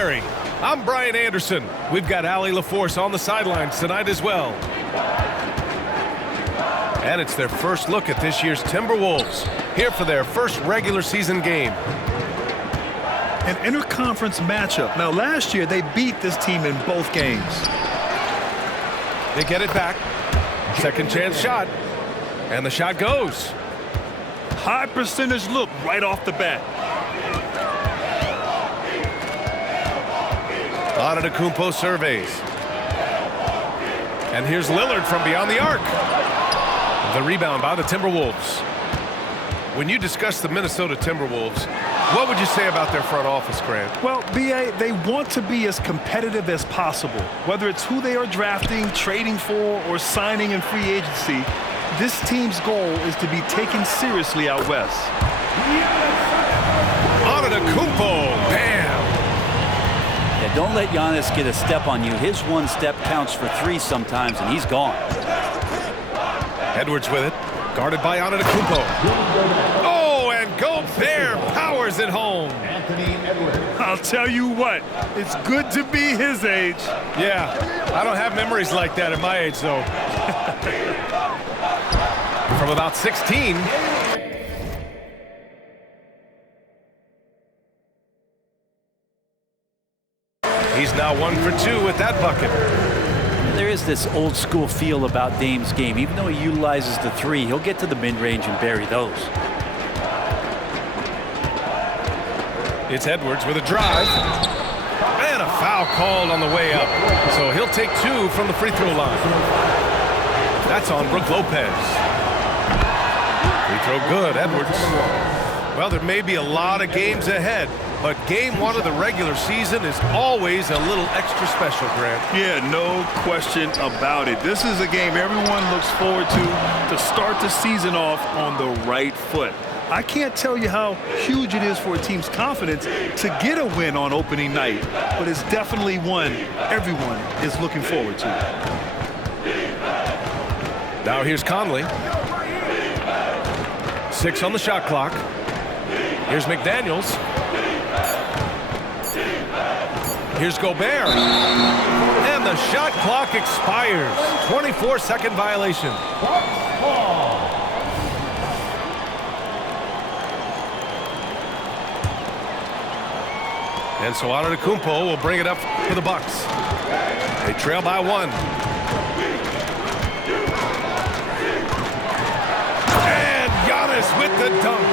Barry. I'm Brian Anderson. We've got Allie LaForce on the sidelines tonight as well. And it's their first look at this year's Timberwolves, here for their first regular season game. An interconference matchup. Now, last year, they beat this team in both games. They get it back. Second chance shot. And the shot goes. High percentage look right off the bat. Antetokounmpo surveys. And here's Lillard from beyond the arc. The rebound by the Timberwolves. When you discuss the Minnesota Timberwolves, what would you say about their front office, Grant? Well, B.A., they want to be as competitive as possible. Whether it's who they are drafting, trading for, or signing in free agency, this team's goal is to be taken seriously out west. Antetokounmpo, bam! Yeah, don't let Giannis get a step on you. His one step counts for three sometimes, and he's gone. Edwards with it, guarded by Antetokounmpo. Oh, and Gobert powers it home. I'll tell you what, it's good to be his age. Yeah, I don't have memories like that at my age, though. From about 16. He's now 1 for 2 with that bucket. There is this old school feel about Dame's game. Even though he utilizes the three, he'll get to the mid-range and bury those. It's Edwards with a drive. And a foul called on the way up. So he'll take 2 from the free throw line. That's on Brook Lopez. Free throw good, Edwards. Well, there may be a lot of games ahead, but game 1 of the regular season is always a little extra special, Grant. Yeah, no question about it. This is a game everyone looks forward to start the season off on the right foot. I can't tell you how huge it is for a team's confidence to get a win on opening night, but it's definitely one everyone is looking forward to. Now here's Conley. 6 on the shot clock. Here's McDaniels. Here's Gobert. And the shot clock expires. 24-second violation. And so Antetokounmpo will bring it up for the Bucks. They trail by 1. And Giannis with the dunk.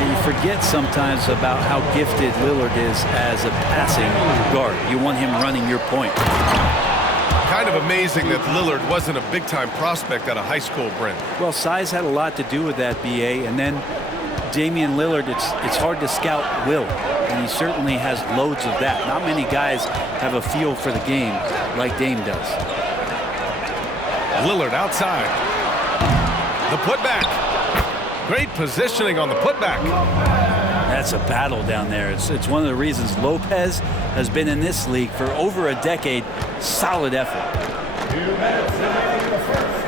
You forget sometimes about how gifted Lillard is as a passing guard. You want him running your point. Kind of amazing that Lillard wasn't a big-time prospect out of high school, Brent. Well, size had a lot to do with that, B.A. And then Damian Lillard, it's hard to scout will. And he certainly has loads of that. Not many guys have a feel for the game like Dame does. Lillard outside. The putback. Great positioning on the putback. That's a battle down there. It's one of the reasons Lopez has been in this league for over a decade. Solid effort.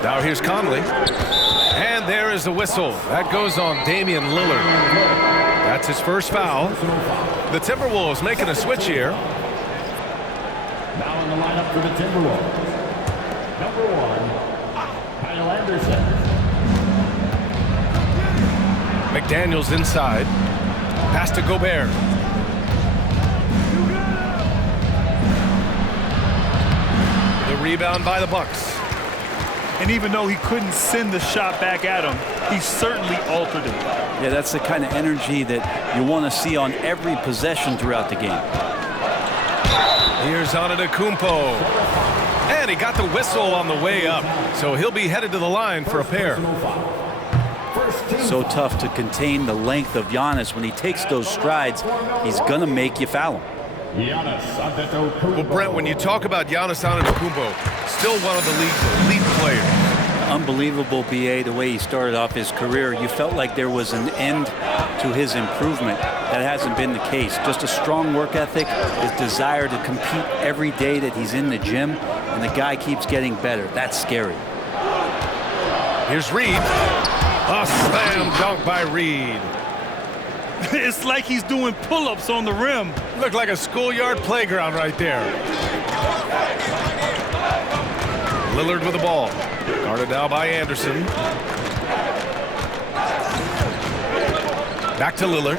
Now here's Conley. And there is the whistle. That goes on Damian Lillard. That's his first foul. The Timberwolves making a switch here. Now in the lineup for the Timberwolves. Number 1, Kyle Anderson. McDaniels inside. Pass to Gobert. The rebound by the Bucks. And even though he couldn't send the shot back at him, he certainly altered it. Yeah, that's the kind of energy that you want to see on every possession throughout the game. Here's Antetokounmpo. And he got the whistle on the way up. So he'll be headed to the line for a pair. So tough to contain the length of Giannis. When he takes those strides, he's going to make you foul him. Well, Brent, when you talk about Giannis Antetokounmpo, still one of the league's elite players. Unbelievable, B.A., the way he started off his career. You felt like there was an end to his improvement. That hasn't been the case. Just a strong work ethic, his desire to compete every day that he's in the gym, and the guy keeps getting better. That's scary. Here's Reed. A slam dunk by Reed. It's like he's doing pull-ups on the rim. Looked like a schoolyard playground right there. Lillard with the ball. Guarded now by Anderson. Back to Lillard.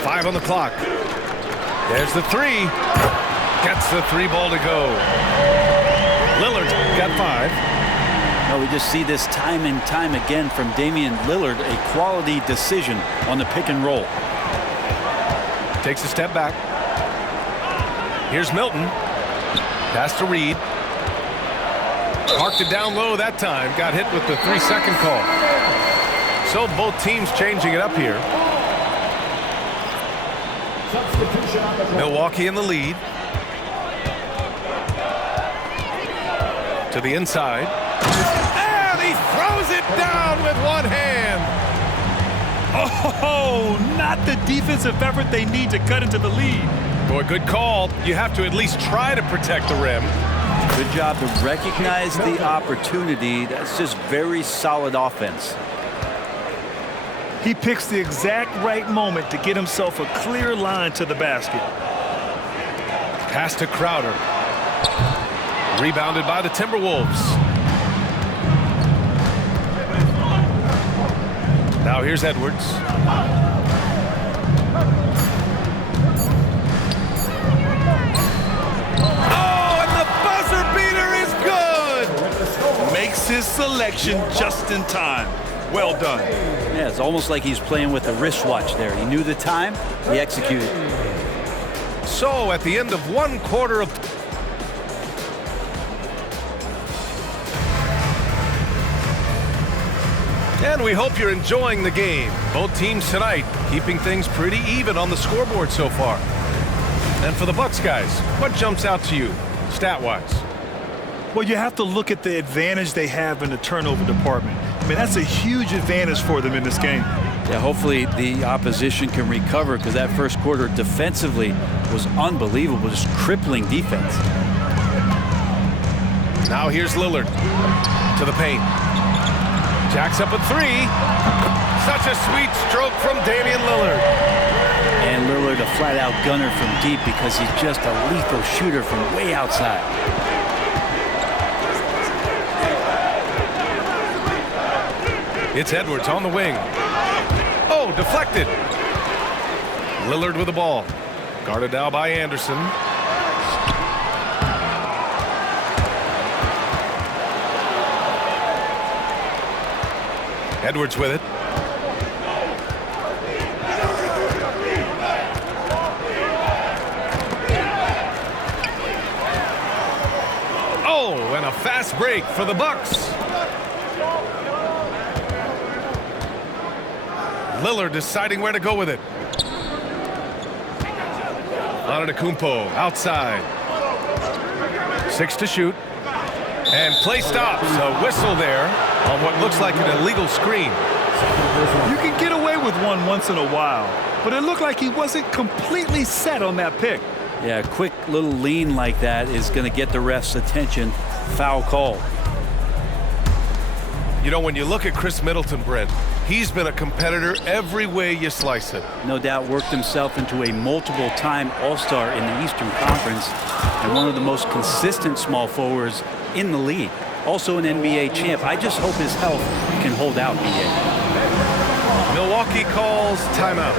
5 on the clock. There's the three. Gets the three ball to go. Lillard got 5. Well, we just see this time and time again from Damian Lillard, a quality decision on the pick and roll. Takes a step back. Here's Milton. Pass to Reed. Parked it down low that time. Got hit with the 3-second call. So both teams changing it up here. Milwaukee in the lead. To the inside. And he throws it down with one hand. Oh, not the defensive effort they need to cut into the lead. Boy, good call. You have to at least try to protect the rim. Good job to recognize the opportunity. That's just very solid offense. He picks the exact right moment to get himself a clear line to the basket. Pass to Crowder. Rebounded by the Timberwolves. Now here's Edwards. Oh, and the buzzer beater is good! Makes his selection just in time. Well done. Yeah, it's almost like he's playing with a wristwatch there. He knew the time, he executed. So at the end of 1 quarter of... And we hope you're enjoying the game. Both teams tonight keeping things pretty even on the scoreboard so far. And for the Bucks guys, what jumps out to you, stat-wise? Well, you have to look at the advantage they have in the turnover department. I mean, that's a huge advantage for them in this game. Yeah, hopefully the opposition can recover because that first quarter defensively was unbelievable, just crippling defense. Now here's Lillard to the paint. Jacks up a 3. Such a sweet stroke from Damian Lillard. And Lillard a flat-out gunner from deep because he's just a lethal shooter from way outside. It's Edwards on the wing. Oh, deflected. Lillard with the ball. Guarded now by Anderson. Edwards with it. Oh, and a fast break for the Bucks. Lillard deciding where to go with it. Antetokounmpo outside. 6 to shoot. And play stops. A whistle there on what looks like an illegal screen. You can get away with one once in a while, but it looked like he wasn't completely set on that pick. Yeah, a quick little lean like that is going to get the ref's attention. Foul call. You know, when you look at Chris Middleton, Brent, he's been a competitor every way you slice it. No doubt worked himself into a multiple-time All-Star in the Eastern Conference and one of the most consistent small forwards in the league. Also an NBA champ. I just hope his health can hold out, BA. Milwaukee calls timeout.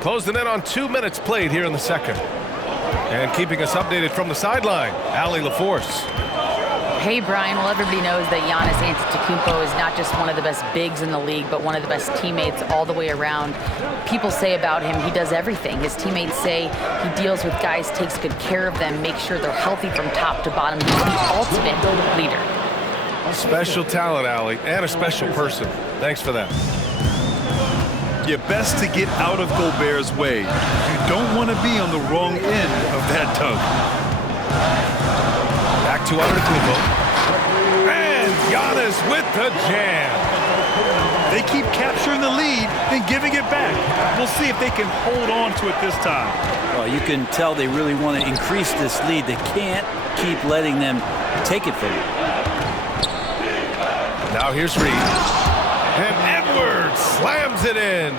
Closing in on 2 minutes played here in the second. And keeping us updated from the sideline, Allie LaForce. Hey, Brian. Well, everybody knows that Giannis Antetokounmpo is not just one of the best bigs in the league, but one of the best teammates all the way around. People say about him, he does everything. His teammates say he deals with guys, takes good care of them, makes sure they're healthy from top to bottom. He's the ultimate leader. Special talent, Allie, and a special person. Thanks for that. You're best to get out of Gobert's way. You don't want to be on the wrong end of that tug. Back to Antetokounmpo. And Giannis with the jam. They keep capturing the lead and giving it back. We'll see if they can hold on to it this time. Well, you can tell they really want to increase this lead. They can't keep letting them take it from you. Now here's Reed. And Edwards slams it in.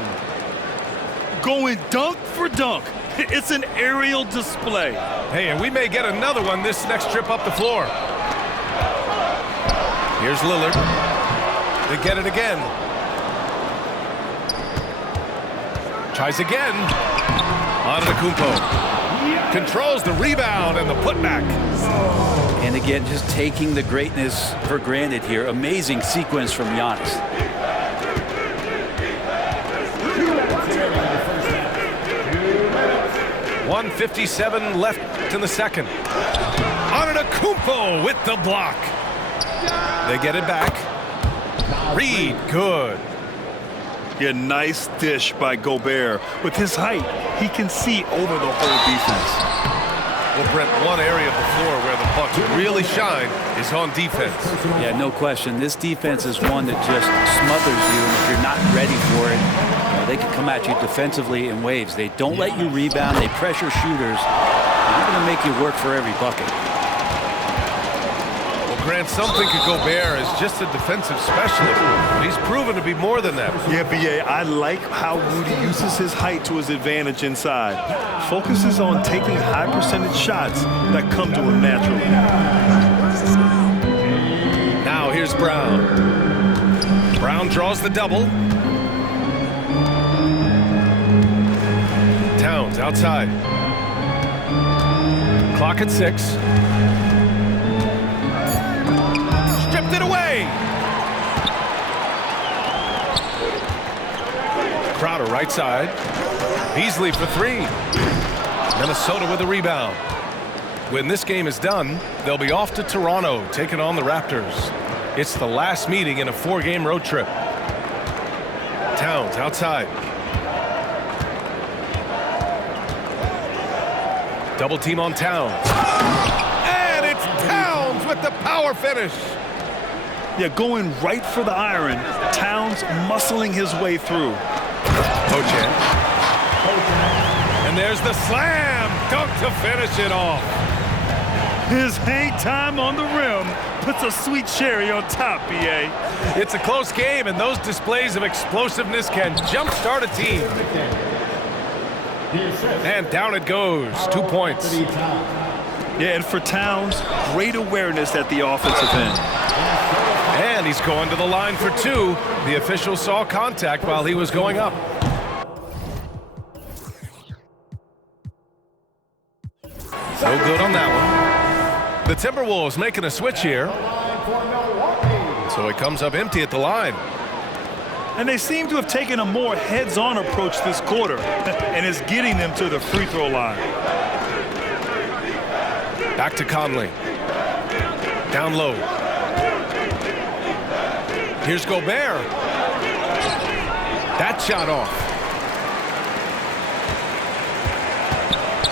Going dunk for dunk. It's an aerial display. Hey, and we may get another one this next trip up the floor. Here's Lillard. They get it again. Tries again. Antetokounmpo controls the rebound and the putback. And again, just taking the greatness for granted here. Amazing sequence from Giannis. 1:57 left in the second. Antetokounmpo with the block. They get it back. Reed, good. Yeah, nice dish by Gobert. With his height, he can see over the whole defense. Well, Brent, one area of the floor where the Bucks really shine is on defense. Yeah, no question. This defense is one that just smothers you, and if you're not ready for it, they can come at you defensively in waves. They don't let you rebound. They pressure shooters. They're going to make you work for every bucket. Grant, some think of Gobert as just a defensive specialist, but he's proven to be more than that. Yeah, B.A., I like how Rudy uses his height to his advantage inside. Focuses on taking high percentage shots that come to him naturally. Now here's Brown. Brown draws the double. Towns outside. Clock at 6. It away. Crowder right side. Beasley for 3. Minnesota with a rebound. When this game is done, they'll be off to Toronto taking on the Raptors. It's the last meeting in a 4-game road trip. Towns outside. Double team on Towns. And it's Towns with the power finish. Yeah, going right for the iron. Towns muscling his way through. Ochan. And there's the slam dunk to finish it off. His hang time on the rim puts a sweet cherry on top, B.A. It's a close game, and those displays of explosiveness can jumpstart a team. And down it goes. 2 points. Yeah, and for Towns, great awareness at the offensive end. And he's going to the line for 2. The official saw contact while he was going up. No good on that one. The Timberwolves making a switch here. So it comes up empty at the line. And they seem to have taken a more heads-on approach this quarter, and is getting them to the free throw line. Back to Conley. Down low. Here's Gobert. That shot off.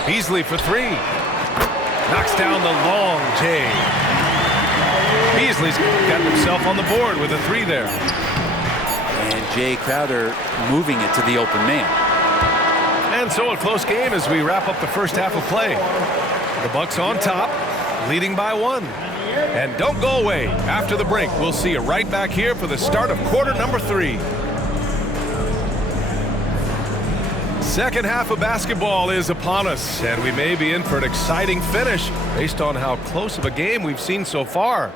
Beasley for 3. Knocks down the long J. Beasley's got himself on the board with a 3 there. And Jay Crowder moving it to the open man. And so a close game as we wrap up the first half of play. The Bucks on top, leading by 1. And don't go away. After the break, we'll see you right back here for the start of quarter number 3. Second half of basketball is upon us, and we may be in for an exciting finish based on how close of a game we've seen so far.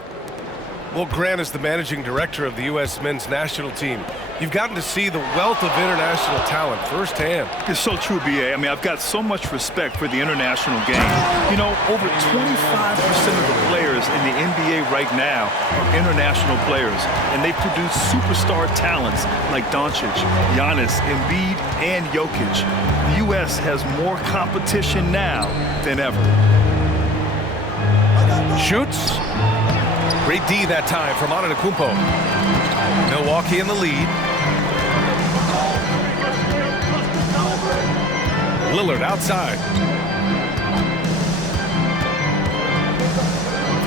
Well, Grant is the managing director of the U.S. men's national team. You've gotten to see the wealth of international talent firsthand. It's so true, B.A. I mean, I've got so much respect for the international game. You know, over 25% of the players in the NBA right now are international players, and they produce superstar talents like Doncic, Giannis, Embiid, and Jokic. The U.S. has more competition now than ever. Shoots. Great D that time from Antetokounmpo. Milwaukee in the lead. Lillard outside.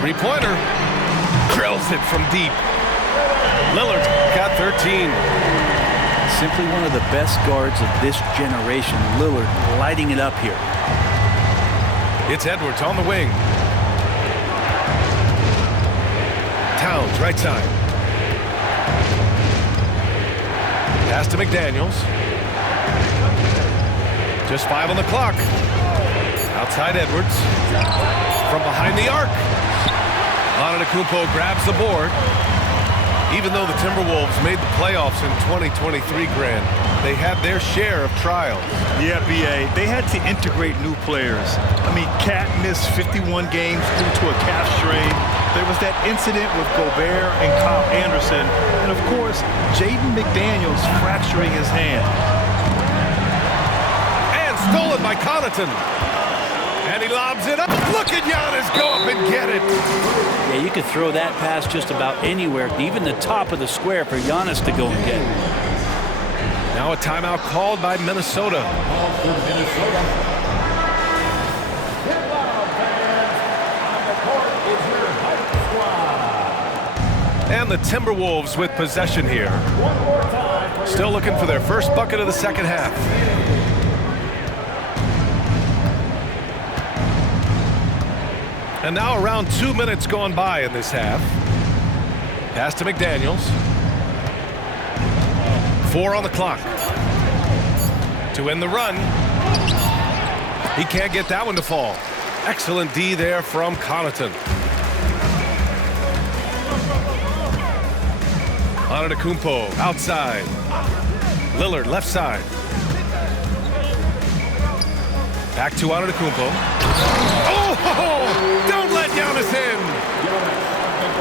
Three-pointer. Drills it from deep. Lillard's got 13. Simply one of the best guards of this generation. Lillard lighting it up here. It's Edwards on the wing. Towns, right side. Pass to McDaniels. Just 5 on the clock. Outside Edwards. From behind the arc. Antetokounmpo grabs the board. Even though the Timberwolves made the playoffs in 2023, Grant, they had their share of trials. Yeah, B.A., they had to integrate new players. I mean, Cat missed 51 games due to a calf strain. There was that incident with Gobert and Kyle Anderson. And, of course, Jaden McDaniels fracturing his hand. And stolen by Connaughton. And he lobs it up. Look at Giannis go up and get it. Yeah, you could throw that pass just about anywhere, even the top of the square for Giannis to go and get it. Now a timeout called by Minnesota. And the Timberwolves with possession here. Still looking for their first bucket of the second half. And now around 2 minutes gone by in this half. Pass to McDaniels. 4 on the clock. To end the run. He can't get that one to fall. Excellent D there from Connaughton. Antetokounmpo outside. Lillard left side. Back to Antetokounmpo. Oh, don't let Giannis in.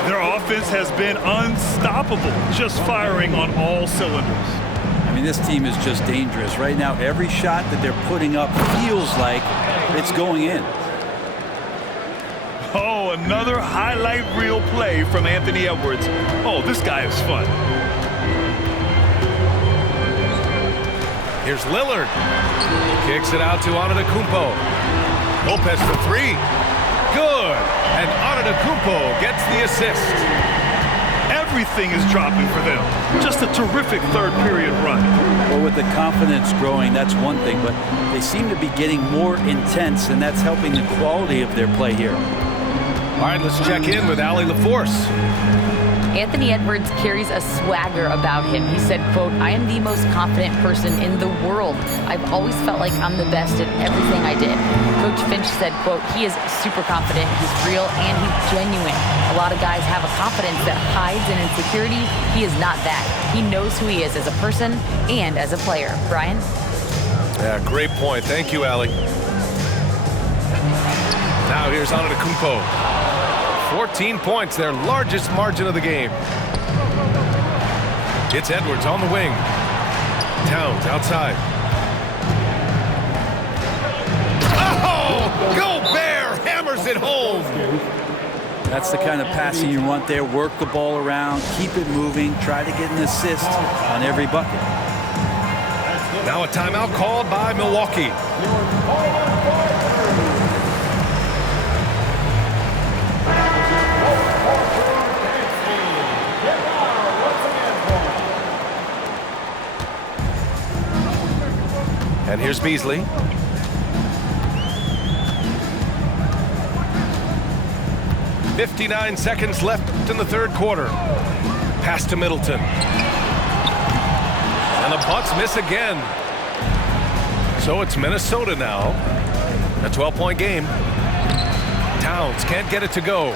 Their offense has been unstoppable, just firing on all cylinders. I mean, this team is just dangerous. Right now, every shot that they're putting up feels like it's going in. Oh, another highlight reel play from Anthony Edwards. Oh, this guy is fun. Here's Lillard. Kicks it out to Antetokounmpo. Lopez for 3. Good. And Antetokounmpo gets the assist. Everything is dropping for them. Just a terrific third period run. Well, with the confidence growing, that's one thing, but they seem to be getting more intense, and that's helping the quality of their play here. All right, let's check in with Allie LaForce. Anthony Edwards carries a swagger about him. He said, quote, "I am the most confident person in the world. I've always felt like I'm the best at everything I did." Coach Finch said, quote, "He is super confident, he's real, and he's genuine. A lot of guys have a confidence that hides in insecurity. He is not that. He knows who he is as a person and as a player." Brian? Yeah, great point. Thank you, Allie. Now here's Antetokounmpo. 14 points, their largest margin of the game. It's Edwards on the wing. Towns outside. Oh! Gobert hammers it home. That's the kind of passing you want there. Work the ball around, keep it moving, try to get an assist on every bucket. Now a timeout called by Milwaukee. And here's Beasley. .59 seconds left in the third quarter. Pass to Middleton. And the Bucks miss again. So it's Minnesota now. A 12-point game. Towns can't get it to go.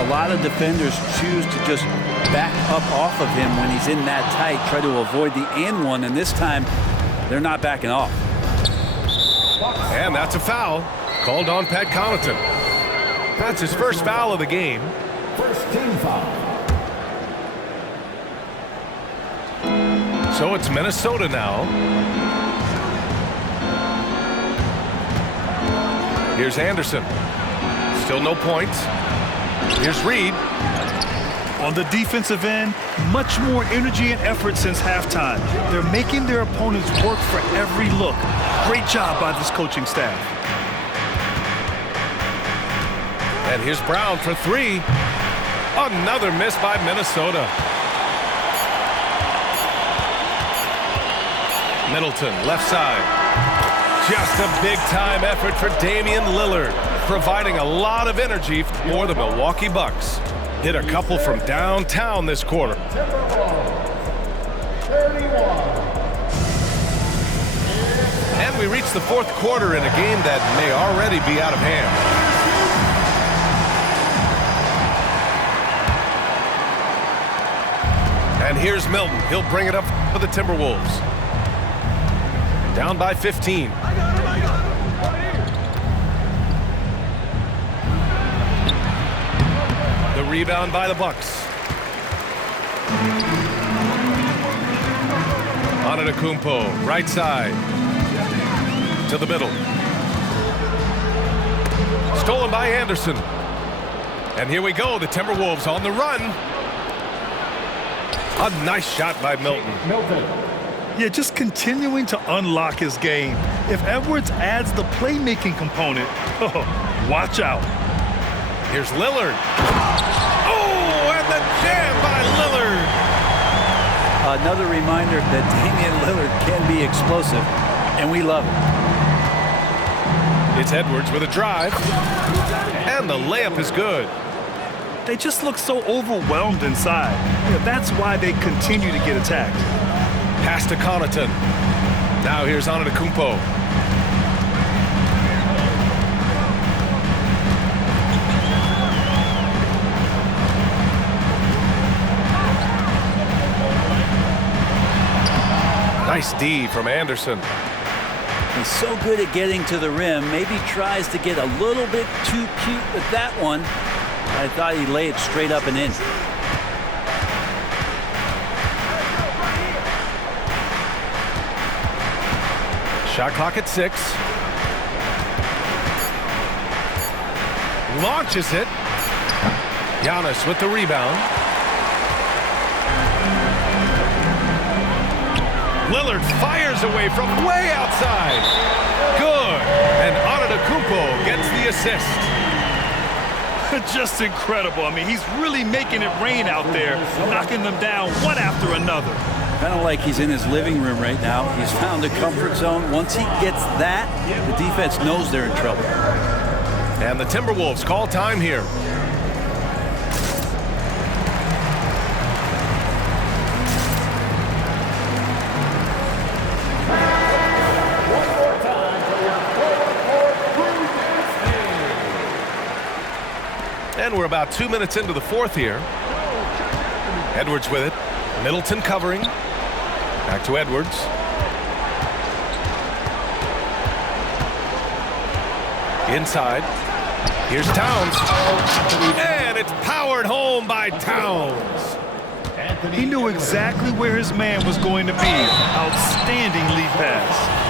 A lot of defenders choose to just back up off of him when he's in that tight, try to avoid the and one, and this time they're not backing off. And that's a foul called on Pat Connaughton. That's his first foul of the game. First team foul. So it's Minnesota now. Here's Anderson. Still no points. Here's Reed. On the defensive end, much more energy and effort since halftime. They're making their opponents work for every look. Great job by this coaching staff. And here's Brown for 3. Another miss by Minnesota. Middleton, left side. Just a big-time effort for Damian Lillard, providing a lot of energy for the Milwaukee Bucks. Hit a couple from downtown this quarter. And we reach the fourth quarter in a game that may already be out of hand. And here's Milton. He'll bring it up for the Timberwolves. Down by 15. The rebound by the Bucks. Antetokounmpo, right side. To the middle. Stolen by Anderson. And here we go, the Timberwolves on the run. A nice shot by Milton. Yeah, just continuing to unlock his game. If Edwards adds the playmaking component, watch out. Here's Lillard. Oh, and the jam by Lillard. Another reminder that Damian Lillard can be explosive, and we love it. It's Edwards with a drive, and the layup is good. They just look so overwhelmed inside. Yeah, that's why they continue to get attacked. Pass to Connaughton. Now here's Antetokounmpo. Nice D from Anderson. He's so good at getting to the rim. Maybe tries to get a little bit too cute with that one. I thought he'd lay it straight up and in. Shot clock at 6. Launches it. Giannis with the rebound. Lillard fires away from way outside. Good. And Antetokounmpo gets the assist. Just incredible. I mean, he's really making it rain out there, knocking them down one after another. Kind of like he's in his living room right now. He's found a comfort zone. Once he gets that, the defense knows they're in trouble. And the Timberwolves call time here. And we're about 2 minutes into the fourth here. Edwards with it. Middleton covering. Back to Edwards. Inside. Here's Towns. And it's powered home by Towns. He knew exactly where his man was going to be. Outstanding lead pass.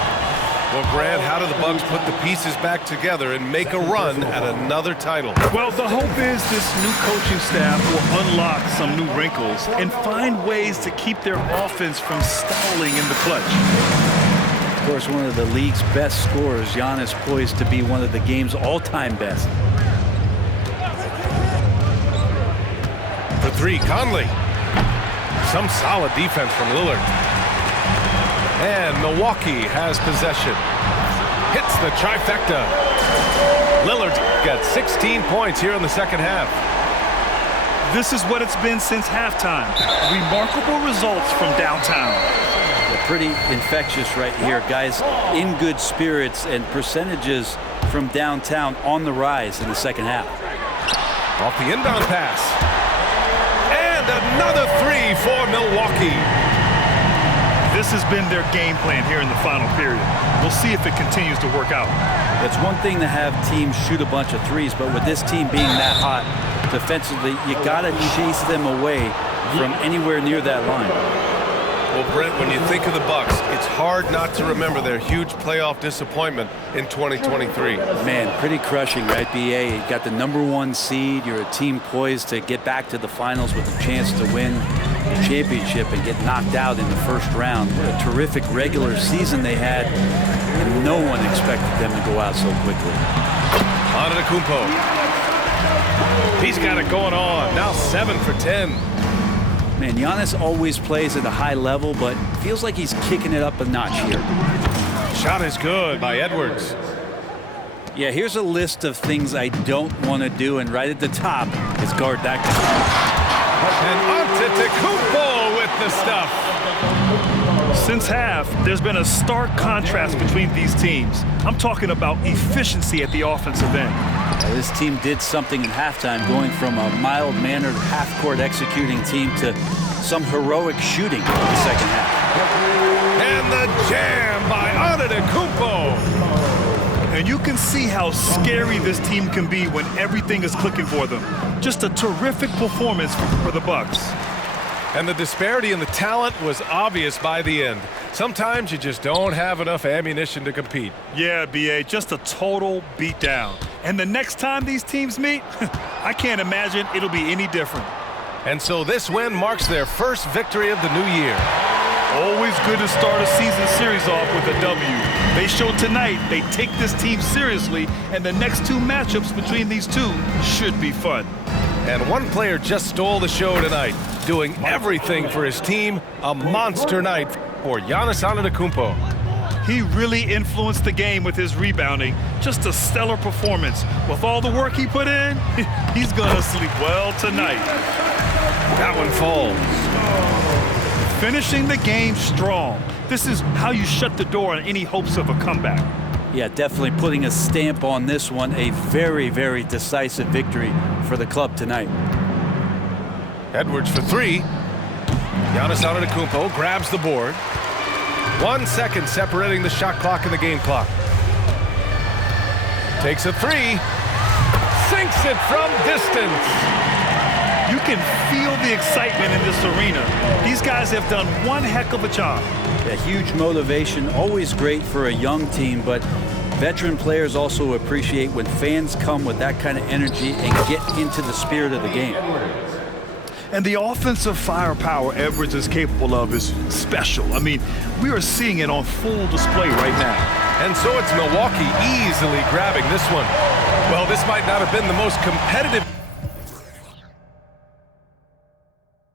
Well, Grant, how do the Bucks put the pieces back together and make a run at another title? Well, the hope is this new coaching staff will unlock some new wrinkles and find ways to keep their offense from stalling in the clutch. Of course, one of the league's best scorers, Giannis, poised to be one of the game's all-time best. For three, Conley. Some solid defense from Lillard. And Milwaukee has possession. Hits the trifecta. Lillard's got 16 points here in the second half. This is what it's been since halftime. Remarkable results from downtown. They're pretty infectious right here. Guys in good spirits and percentages from downtown on the rise in the second half. Off the inbound pass. And another three for Milwaukee. This has been their game plan here in the final period. We'll see if it continues to work out. It's one thing to have teams shoot a bunch of threes, but with this team being that hot defensively, you got to chase them away from anywhere near that line. Well, Brent, when you think of the Bucks, it's hard not to remember their huge playoff disappointment in 2023. Man, pretty crushing, right, BA? You got the #1 seed. You're a team poised to get back to the finals with a chance to win the championship and get knocked out in the first round. What a terrific regular season they had, and no one expected them to go out so quickly. Antetokounmpo. He's got it going on. Now 7 for 10. Man, Giannis always plays at a high level, but feels like he's kicking it up a notch here. Shot is good by Edwards. Yeah, here's a list of things I don't want to do, and right at the top is guard that guy. And Antetokounmpo with the stuff. Since half, there's been a stark contrast between these teams. I'm talking about efficiency at the offensive end. This team did something in halftime, going from a mild-mannered half-court executing team to some heroic shooting in the second half. And the jam by Antetokounmpo. And you can see how scary this team can be when everything is clicking for them. Just a terrific performance for the Bucks. And the disparity in the talent was obvious by the end. Sometimes you just don't have enough ammunition to compete. Yeah, B.A., just a total beatdown. And the next time these teams meet, I can't imagine it'll be any different. And so this win marks their first victory of the new year. Always good to start a season series off with a W. They showed tonight they take this team seriously, and the next two matchups between these two should be fun. And one player just stole the show tonight, doing everything for his team. A monster night for Giannis Antetokounmpo. He really influenced the game with his rebounding. Just a stellar performance. With all the work he put in, he's gonna sleep well tonight. That one falls. Finishing the game strong. This is how you shut the door on any hopes of a comeback. Yeah, definitely putting a stamp on this one. A very, very decisive victory for the club tonight. Edwards for three. Giannis Antetokounmpo grabs the board. 1 second separating the shot clock and the game clock. Takes a three. Sinks it from distance. You can feel the excitement in this arena. These guys have done one heck of a job. Yeah, huge motivation, always great for a young team, but veteran players also appreciate when fans come with that kind of energy and get into the spirit of the game. And the offensive firepower Edwards is capable of is special. I mean, we are seeing it on full display right now. And so it's Milwaukee easily grabbing this one. Well, this might not have been the most competitive